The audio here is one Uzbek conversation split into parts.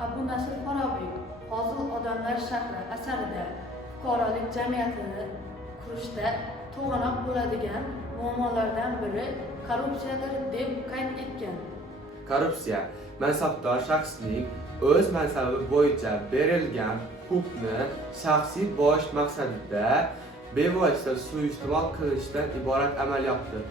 Abu Nasr Farabiy Fozil odamlar shahri asarida fuqarolik jamiyatini qurishda to'g'anoq bo'ladigan muammolardan biri korrupsiyadir deb qayd etgan. Korrupsiya mansabdor shaxsning o'z mansabi bo'yicha berilgan huquqni shaxsiy bo'sh maqsadida bevosita suiiste'mol qilishdan iborat amaliyotdir.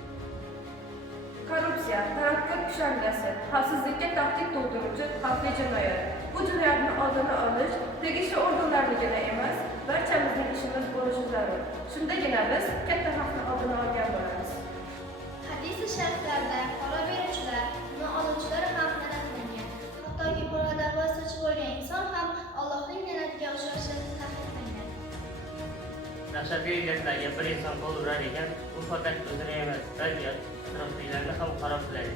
Korrupsiya taraqqiyot kushandasi, xavfsizlikka tahdid tug'diruvchi xavfli jinoyat. Bu jinoyatni oldini olish tegishli organlarnigina emas, barchamizning ishimiz bo'lishi zarur. Shundagina biz katta xavfni oldini olgan bo'lamiz. Hadis-i shariflarda pora beruvchilar, uni oluvchilar ham la'natlangan. Hattoki porada vositachi bo'lgan inson ham Allohning la'natiga uchrashi taqiqlangan. Dahshatli illatlarga bir inson qo'l urar ekan, bu faqat o'zini emas, balki atrofdagilarni ham xarob qiladi.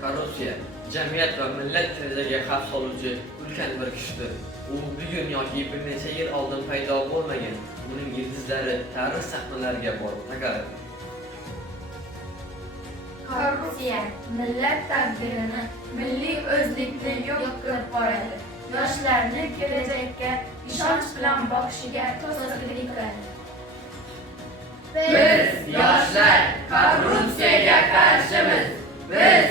Korrupsiya jamiyat va millat kelajagiga xavf soluvchi ulkan bir kuchdir. U bugun yoki bir necha yil oldin paydo bo'lmagan, uning ildizlari tarix sahnalariga borib taqaladi. Korrupsiya millat taqdirini, milliy o'zlikni yo'q qilib boradi. Yoshlarni kelajakka ishonch bilan boqishiga to'sqinlik qiladi. Biz yoshlar korrupsiyaga qarshimiz. Biz